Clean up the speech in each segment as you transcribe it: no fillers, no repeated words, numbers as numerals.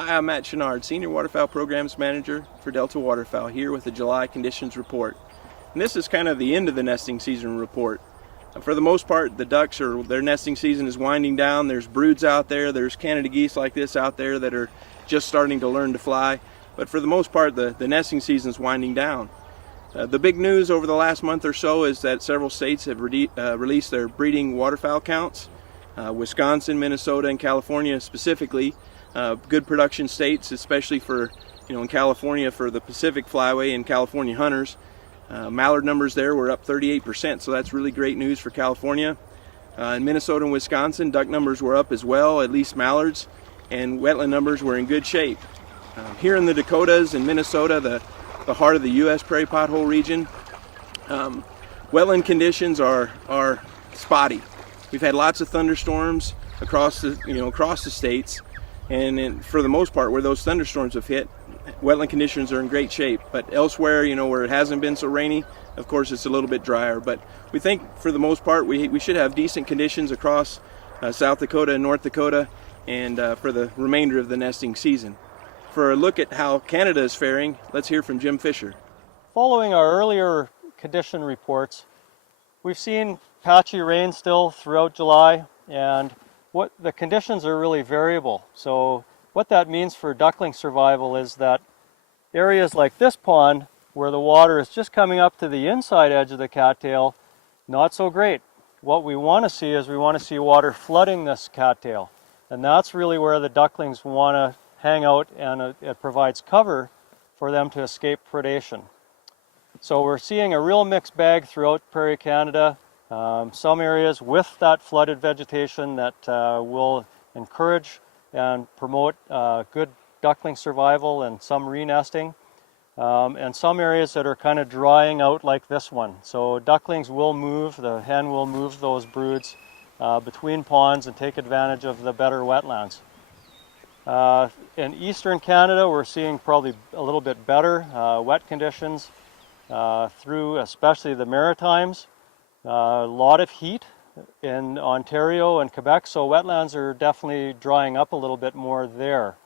Hi, I'm Matt Chenard, Senior Waterfowl Programs Manager for Delta Waterfowl, here with the July Conditions Report. And this is kind of the end of the nesting season report. For the most part, the ducks, their nesting season is winding down. There's broods out there, there's Canada geese like this out there that are just starting to learn to fly. But for the most part, the nesting season is winding down. The big news over the last month or so is that several states have released their breeding waterfowl counts. Wisconsin, Minnesota, and California specifically. Good production states, especially for, in California for the Pacific Flyway and California hunters. Mallard numbers there were up 38%, so that's really great news for California. In Minnesota and Wisconsin, duck numbers were up as well, at least mallards, and wetland numbers were in good shape. Here in the Dakotas and Minnesota, the heart of the U.S. prairie pothole region, wetland conditions are spotty. We've had lots of thunderstorms across the states. And for the most part, where those thunderstorms have hit, wetland conditions are in great shape. But elsewhere, where it hasn't been so rainy, of course, it's a little bit drier. But we think for the most part, we should have decent conditions across South Dakota and North Dakota, and for the remainder of the nesting season. For a look at how Canada is faring, let's hear from Jim Fisher. Following our earlier condition reports, we've seen patchy rain still throughout July, and the conditions are really variable. So what that means for duckling survival is that areas like this pond, where the water is just coming up to the inside edge of the cattail, not so great. What we want to see is water flooding this cattail, and that's really where the ducklings want to hang out, and it provides cover for them to escape predation. So we're seeing a real mixed bag throughout Prairie Canada. Some areas with that flooded vegetation that will encourage and promote good duckling survival and some re-nesting, and some areas that are kind of drying out like this one. So ducklings will move, the hen will move those broods between ponds and take advantage of the better wetlands. In eastern Canada, we're seeing probably a little bit better wet conditions through especially the Maritimes. A lot of heat in Ontario and Quebec, so wetlands are definitely drying up a little bit more there.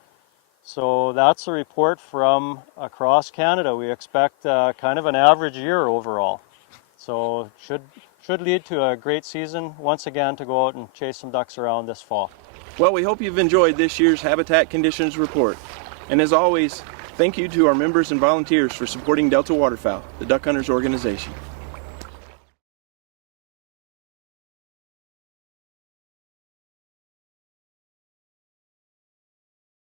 So that's a report from across Canada. We expect kind of an average year overall. So should lead to a great season once again to go out and chase some ducks around this fall. Well, we hope you've enjoyed this year's Habitat Conditions Report. And as always, thank you to our members and volunteers for supporting Delta Waterfowl, the Duck Hunters organization.